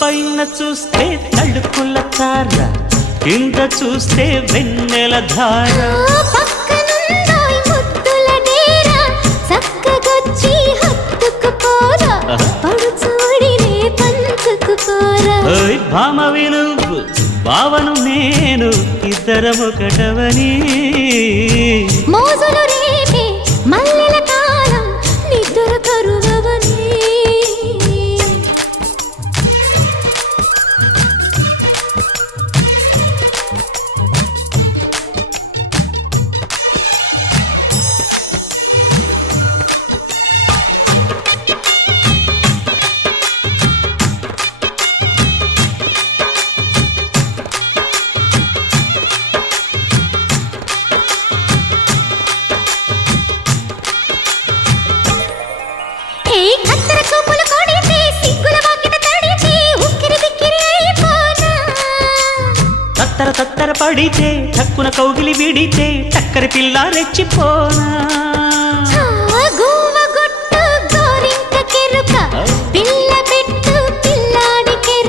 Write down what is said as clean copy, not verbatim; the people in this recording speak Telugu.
పైన చూస్తే తడుకుల తార, కింద చూస్తే వెన్నెల ధార. పక్కనుందోయ్ ముద్దుల డేరా, చక్కగొచ్చి హత్తుకుపోరా, పడుచూడినే పంచుకుపోరా. ఓయ్ భామ వినువ్వు, భావను నేను, ఇద్దరమొకటవని. మోజులు రేపే మల్లెల కాలం, నిద్ర కరువవని. తత్తర తత్తర పడితే, తక్కున కౌగిలి విడితే, చక్కరి పిల్ల రెచ్చిపోనా.